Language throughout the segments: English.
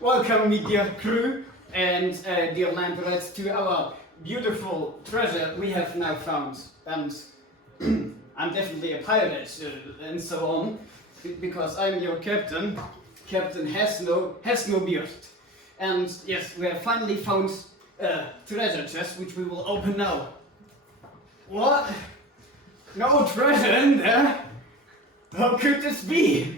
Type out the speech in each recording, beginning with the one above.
Welcome, me dear crew and dear lampreys, to our beautiful treasure we have now found. And I'm definitely a pirate and so on, because I'm your captain. Captain has no beard. And yes, we have finally found a treasure chest which we will open now. What? No treasure in there? How could this be?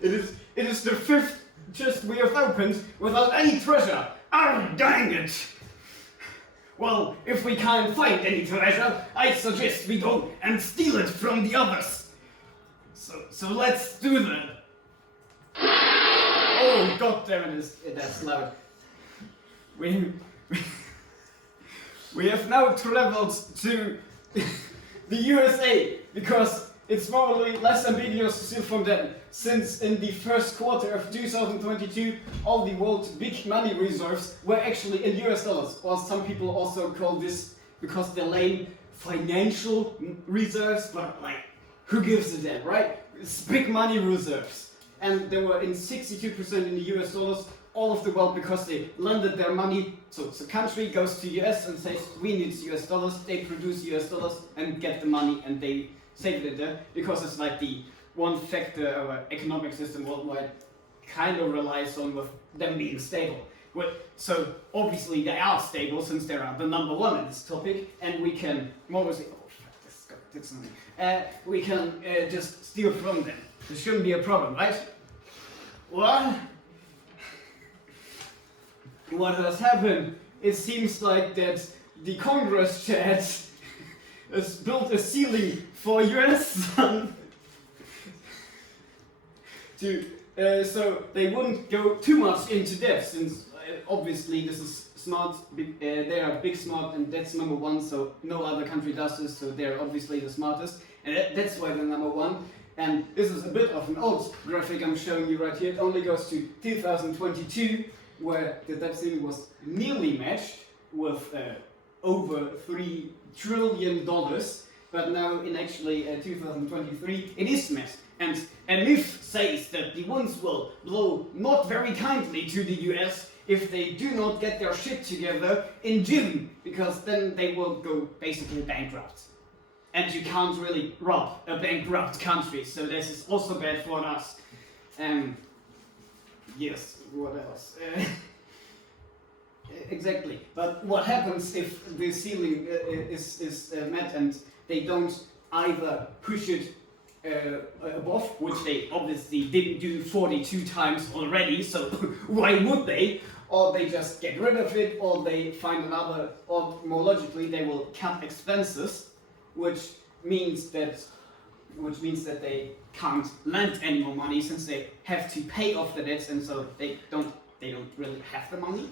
It is the fifth chest we have opened without any treasure. Ah, dang it! Well, if we can't find any treasure, I suggest we go and steal it from the others. So let's do that. Oh, god damn it, that's loud. We have now traveled to the USA because it's morally less ambiguous to steal from them, since in the first quarter of 2022 all the world's big money reserves were actually in US dollars, or some people also call this, because they're lame, financial reserves, but like, who gives a damn, right? It's big money reserves. And they were in 62% in the US dollars, all of the world, because they lended their money. So the country goes to US and says, we need US dollars, they produce US dollars and get the money and they save it there, because it's like the one factor our economic system worldwide kind of relies on, with them being stable. So obviously they are stable since they are the number one in this topic, and we can morally, oh fuck, this guy did something. We can just steal from them. This shouldn't be a problem, right? What? What has happened? It seems like that the Congress chat has built a ceiling for US so they wouldn't go too much into debt, since obviously this is smart. They are big, smart, and that's number one. So no other country does this. So they're obviously the smartest, and that's why they're number one. And this is a bit of an old graphic I'm showing you right here. It only goes to 2022, where the debt ceiling was nearly matched with over $3 trillion. But now in actually 2023, it is met. And a myth says that the winds will blow not very kindly to the US if they do not get their shit together in June, because then they will go basically bankrupt. And you can't really rob a bankrupt country, so this is also bad for us. Yes, what else? Exactly. But what happens if the ceiling is met and they don't either push it above, which they obviously didn't do 42 times already, so why would they? Or they just get rid of it, or they find another, or more logically, they will cut expenses, which means that they can't lend any more money, since they have to pay off the debts, and so they don't really have the money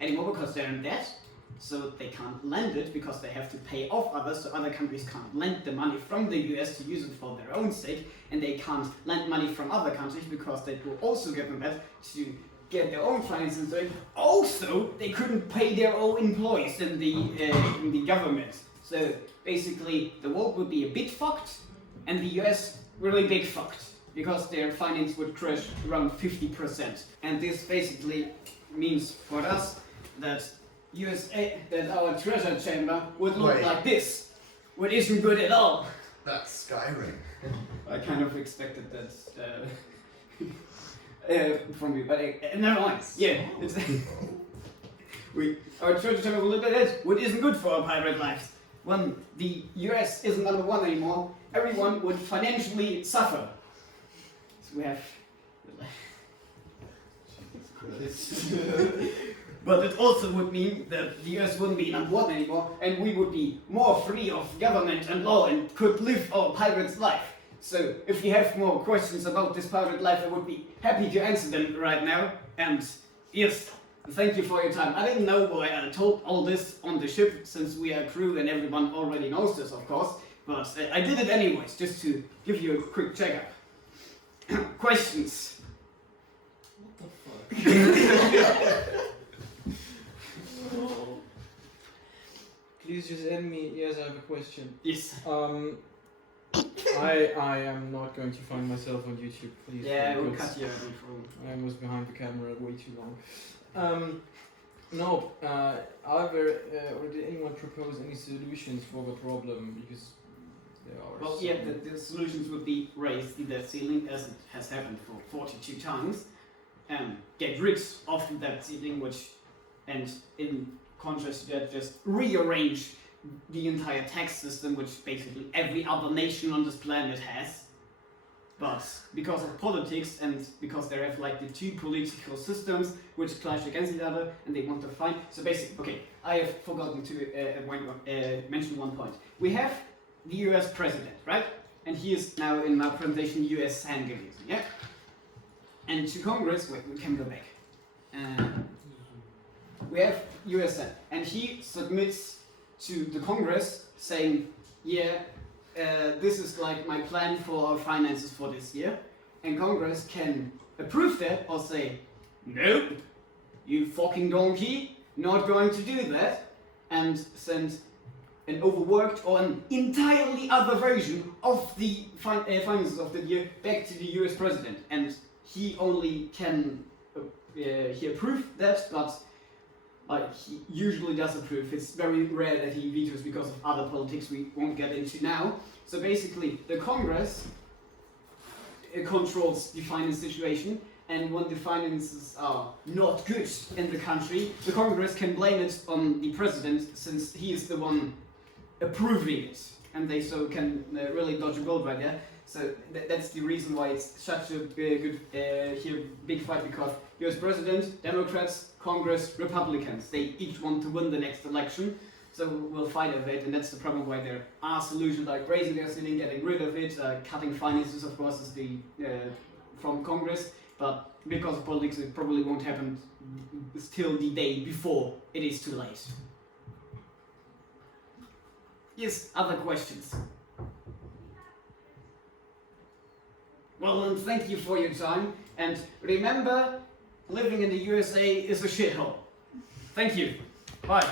anymore because they're in debt. So they can't lend it because they have to pay off others, so other countries can't lend the money from the US to use it for their own sake, and they can't lend money from other countries because they will also get them that to get their own finances. Also, they couldn't pay their own employees in the government. So basically, the world would be a bit fucked, and the US really big fucked, because their finance would crash around 50%. And this basically means for us that that our treasure chamber would look like this, which isn't good at all. That's Skyrim. I kind of expected that from you, but never mind. Yeah, it's our treasure chamber will look like this, which isn't good for our pirate lives. When the US isn't number one anymore, everyone would financially suffer. So we have. But it also would mean that the US wouldn't be number one anymore, and we would be more free of government and law and could live our pirate's life. So if you have more questions about this pirate life, I would be happy to answer them right now. And yes, thank you for your time. I didn't know why I told all this on the ship, since we are crew and everyone already knows this, of course. But I did it anyways, just to give you a quick checkup. Questions? What the fuck? Please just end me. Yes, I have a question. Yes. I am not going to find myself on YouTube, please. Yeah, we'll because cut you out from. I was behind the camera way too long. No, either or did anyone propose any solutions for the problem? Because there are. Well, some. yeah, the solutions would be raise the debt ceiling as it has happened for 42 times, and get rid of the debt ceiling, and in contrast to that, just rearrange the entire tax system, which basically every other nation on this planet has. But because of politics and because they have like the two political systems which clash against each other and they want to find. So basically, okay, I have forgotten to mention one point. We have the US president, right? And he is now in my presentation US hand gewesen, yeah? And to Congress, wait, we can go back. We have US Senate, and he submits to the Congress saying, yeah, this is like my plan for our finances for this year, and Congress can approve that or say, nope, you fucking donkey, not going to do that, and send an overworked or an entirely other version of the finances of the year back to the US president, and he only can he approve that, but he usually does approve. It's very rare that he vetoes because of other politics we won't get into now. So basically, the Congress controls the finance situation, and when the finances are not good in the country, the Congress can blame it on the president, since he is the one approving it, and they so can really dodge a bullet right there. So that's the reason why it's such a good big fight, because US President, Democrats, Congress, Republicans, they each want to win the next election. So we'll fight over it, and that's the problem why there are solutions like raising the ceiling, getting rid of it, cutting finances, of course, is the from Congress. But because of politics, it probably won't happen till the day before it is too late. Yes, other questions? Well, then thank you for your time, and remember, living in the USA is a shithole. Thank you. Bye.